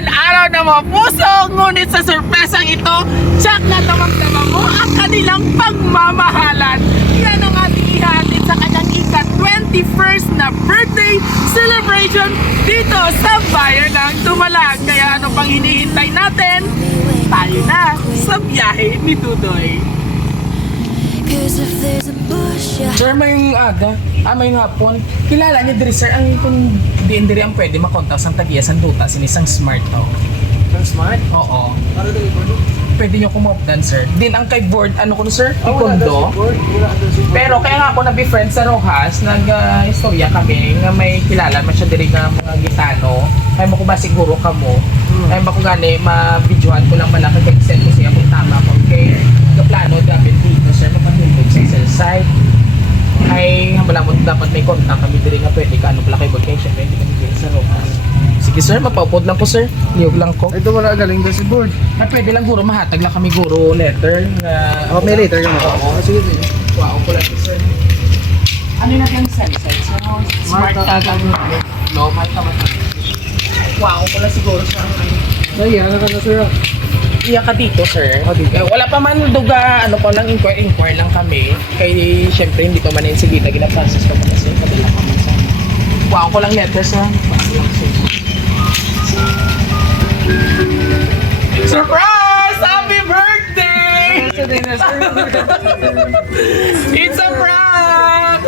Yan! Araw na mga puso! Ngunit sa sorpresang ito, tsak na tamang-tama mo ang kanilang pagmamahalan. Yan ang ating ihatid sa kanyang ika-21st na birthday celebration dito sa bayan ng Dumalag. Kaya ano pang hinihintay natin? Tayo na sa biyahe ni Dudoy. Sir, may aga, may hapon. Kilala niyo diri sir, ang kung diin diri ang pwede makontak sang tagiya sang duta sinisang smart to. Ang smart? Oo. Para dali ko. Pwede niyo kumopdan sir. Din ang kay board ano ko sir? Wala Ikondo. Pero kaya nga ako na-befriend sa Rojas, nag-istorya kami nga may kilala man siya diri nga mga gitano. Ay mo ko ba siguro kamo. Ay mo ko gani ma-videohan ko lang malaki kay send ko siya kung tama ko kay plano dapat dito sir mapatulog sa cell site. Ay wala mo dapat may contact kami diri nga pwede ka ano pala kay board kay siya pwede kami diri sa Rojas. Sige sir, mapaupod lang ko sir. Niyog lang ko. Ito wala galing doon si board. Ay pwede lang guro mahatag lang kami guro letter nga May later ka mo. Oo. Sige, sige. wow ko lang sir. Ano na yung cell site? So, smart Marta. tag no, Marta ba? Wow ko lang siguro sa Ay, ano ka na sir? iya ka dito sir. Wala pa man duga, ano pa lang inquire lang kami. Kay syempre hindi pa man yung sige na gina-process ko man sir. Padala pa man sa wow ko lang letters ha. Surprise! Happy birthday! It's a prank!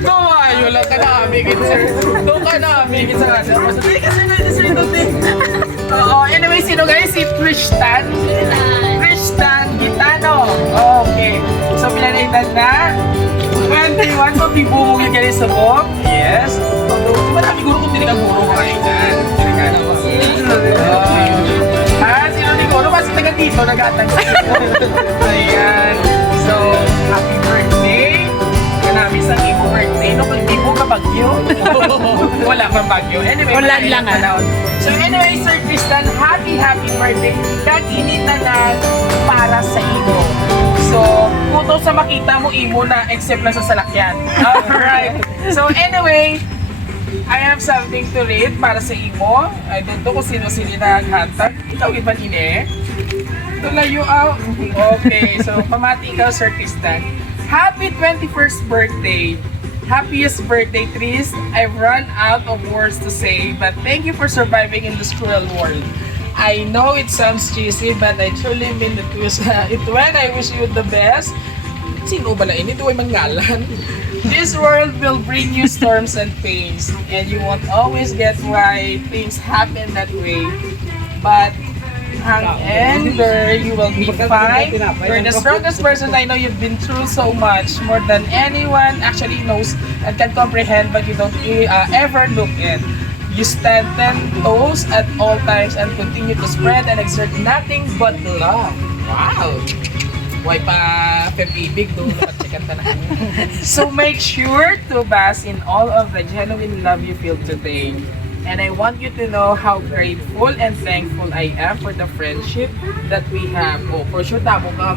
Kawayo lang ka namin, sir. Doon ka namin, sir. Hindi kasi sir, oo, anyway, sino guys? Si Tristan. Tristan Gitano. Okay. So, pinanaitan na. 21, so bibumugil ka rin sa bong. Yes. Marami guro kung tinigang guro ka rin yan. Tinigang ako. Sino ni guro? Kasi taga dito, nag-atag sa ito. Ayan. So, happy birthday. Kanami sa Ibo birthday. No, kung Ibo ka bagyo. Wala kang bagyo. Anyway, Wala lang, ano. So anyway, Sir Tristan, happy birthday. Kag-initan na para sa Ibo. So, kuto sa makita mo imo na except lang sa salakyan. Alright. So anyway, I have something to read para sa imo. I don't know kung sino naghatag. Ikaw iba ini. Tulayo out. Okay, so pamati ikaw, Sir Tristan. Happy 21st birthday. Happiest birthday, Tris. I've run out of words to say, but thank you for surviving in this cruel world. I know it sounds cheesy, but I truly mean it when I wish you the best. Sino ba na ini? Ito ay mangalan. This world will bring you storms and pains, and you won't always get why things happen that way. But hang in there, you will be fine. You're the strongest person I know. You've been through so much, more than anyone actually knows and can comprehend, but you don't ever look in. You stand 10 toes at all times and continue to spread and exert nothing but love. Wow! Why pa pag-ibig doon? Check na. So make sure to bask in all of the genuine love you feel today. And I want you to know how grateful and thankful I am for the friendship that we have. Oh, for sure, tamo ka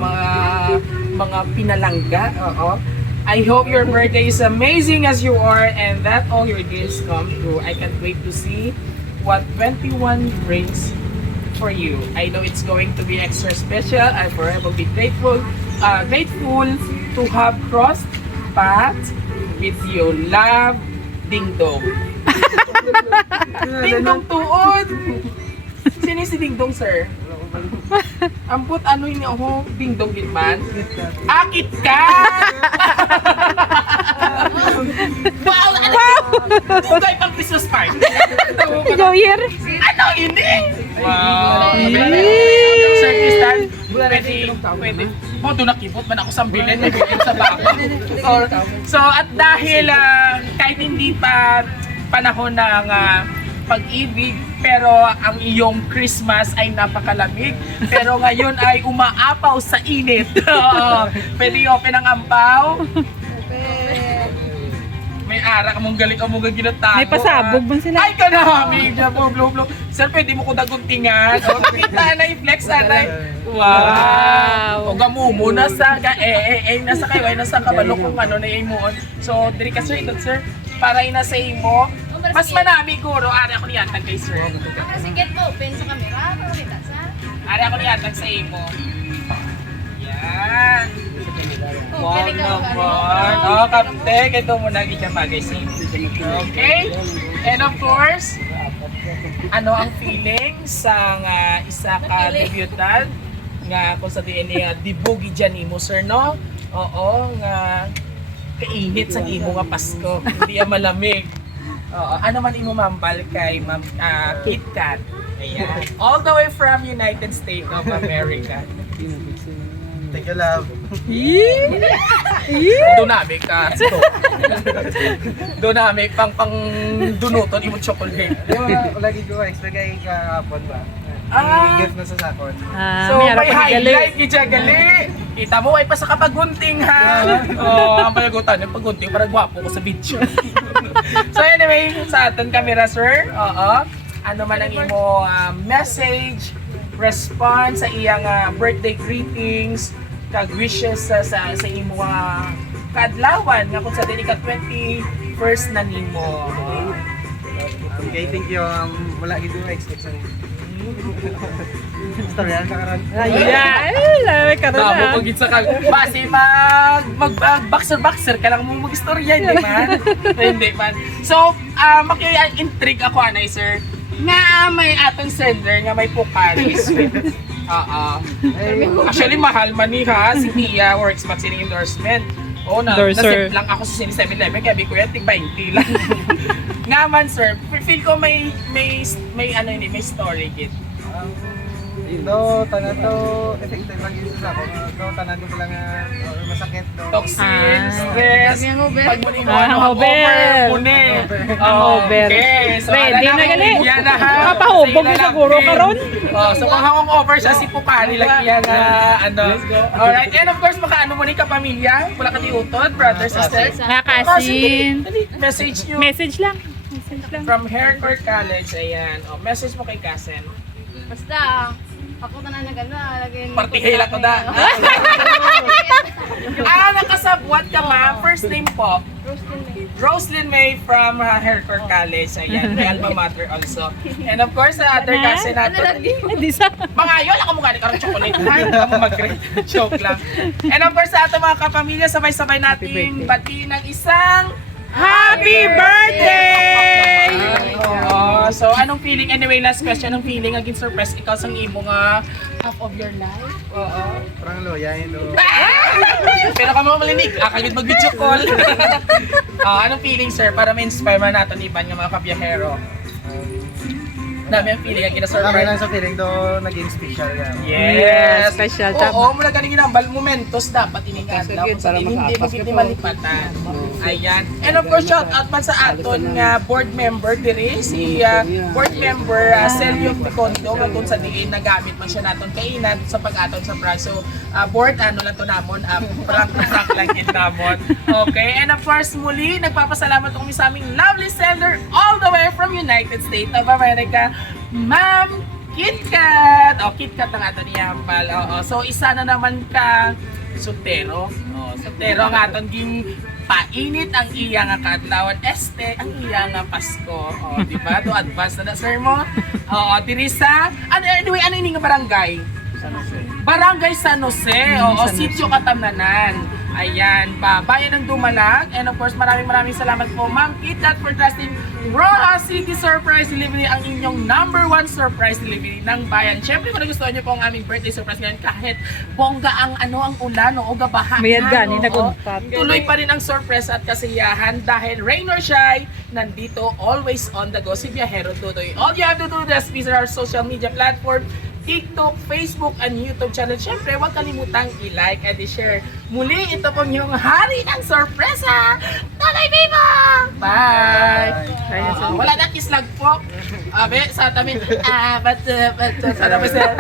mga pinalangga. Oo. I hope your birthday is amazing as you are and that all your dreams come true. I can't wait to see what 21 brings for you. I know it's going to be extra special. I forever be grateful to have crossed paths with you. Love, Ding Dong. Ding Dong tuod. Sino si Ding Dong, sir? Amput ano yun ako? Ding Dong Gitman? Akit ka! Wow! Ano? Tugay pang Christmas party. New Year? Ano? Hindi! Wow! Sir Tristan, pwede. Doon nakipot man ako sa bilin, nagbilin sa bako. So, at dahil kahit hindi pa panahon ng pag-ibig, pero ang iyong Christmas ay napakalamig. Pero ngayon ay umaapaw sa init. Pwede i-open ang ampaw. May ara mong galing ang mga ginatago. May pasabog bang sila? Ay, kanami! Blow. Sir, pwede mo ko daguntingan. O, kita na, i-flex anay. Wow! O, gamumo na sa nasa kayo, ay nasa kabalo kung ano na yung mo. So, diri ka sir, ito sir, para inasa mo. Mas manami guro, ari ako niyatag kay sir. Ang sige po, open sa camera. Para kita sa. Ari ako niyatag sa imo. Yan. Wow naman. Oh, kapte, ito muna kita bagay sa imo. Okay? And of course, ano ang feeling sa nga isa ka debutant nga kung sa DNA dibugi dyan imo sir no? Oo, nga kainit sa imo nga Pasko. Hindi yan malamig. Oo, ano man imo mambal kay Ma'am Kit Kat. Ayan. All the way from United States of America. Thank you, love. Doon namin ka. Doon namin pang dunuton imo chocolate. Lagi ko expect kay kahapon ba? Ah. I-gift na sa sakon. So, may highlight gidya gali. Kita mo ay pa sa kapagunting ha. Oh, ang palagutan yung pagunting para gwapo ko sa video. So anyway, sa aton camera sir, oo. Ano man ang imo message, response sa iyang birthday greetings, kag wishes sa imo kadlawan nga kung sa dili ka 21st na nimo. Okay, thank you. Wala gid ko expect sa storyan sa karon. Ayan! Tama pag sa kag base boxer ka lang mo mag-istorya hindi man. Hindi man. So, maki-intrigue ako anay sir. Nga may atong sender nga may Pocari sweet. Actually mahal man ni ha si Tia Works Vaccine endorsement. Oh, Endorser. nasip lang ako sa 7-Eleven kaya bi ko yan tig 20 lang. Nga man sir, feel ko may ano ini, may story git. Ito, tanan to, effective lang yun sa sakon. Ito, tanan ko lang masakit. Toxin, stress, Sabi ang over. pag muli mo Ah, ano, over. pune. Ang over. Okay, so Ready na gali. Yan na ha. Nakapahubog na siguro karon. So kung hangong over siya, si Pupani lang yan na ano. Alright, and of course, makaano mo ni kapamilya? Wala ka tiutod, brother, sister? Kakasin. Message nyo. Message lang. Message lang. From Harcourt College, ayan. O, message mo kay Kasen. Basta, ako na nagano, lagay ni. Partihila ko da. Nakasabwat ka ma. First name po. Roslyn May from Harcourt College. Ayan, may alma mater also. And of course, sa other cousin natin. Hindi sa... Mga yun, ako mukha ni karong chocolate. Ay, ako mag-grade. Joke lang. And of course, sa ating mga kapamilya, sabay-sabay nating batiin ng isang Happy birthday! So, anong feeling? Anyway, last question. Anong feeling? Aging surprise ikaw sa imo nga half of your life? Oo. Parang loya ito. Pero kami malinig. Akagid mag-video call. Anong feeling, sir? Para ma-inspire man natin iban ng mga kabiyahero. Dami ang feeling. Ang Kami lang kina-surprise. sa feeling to, naging special yan. Yes! Special Oo, mula galing ginambal. Momentos dapat inigadlaw. Kung sa hindi mo hindi malipatan. Ayan. And of course, shout out man sa aton nga board member diri si board member Celio Picondo nga kung sa diin nagamit man siya naton kainan sa pag-aton sa braso. Board ano lang to namon, prank lang gid namon. Okay, and of course muli nagpapasalamat kami sa aming lovely sender all the way from United States of America, Ma'am Kit Kat. Kit Kat ang aton iyambal. So isa na naman ka soltero. Soltero ang aton ging painit ang iya nga kadlawan este ang iya nga Pasko. Di ba? Do advance na sir mo. Teresa. Anyway, ano ini nga barangay? Barangay San Jose. Sitio Katamnanan. Ayan, bayan ng Dumalag. And of course, maraming salamat po, Ma'am Kit Kat, for trusting Roja City Surprise Delivery, ang inyong #1 surprise delivery ng bayan. Siyempre, kung nagustuhan niyo po ang aming birthday surprise ngayon, kahit bongga ang ulan o gabaha. Mayad gani, naguntat. Tuloy pa rin ang surprise at kasiyahan dahil rain or shine, nandito always on the go si Biyahero Tutoy. All you have to do is visit our social media platform, TikTok, Facebook, and YouTube channel. Siyempre, huwag kalimutang i-like and i-share. Muli, ito pong yung hari ng sorpresa! Tanay Viva! Bye! Wala na kislag po. Abe, sa tabi. But, sa tabi sa...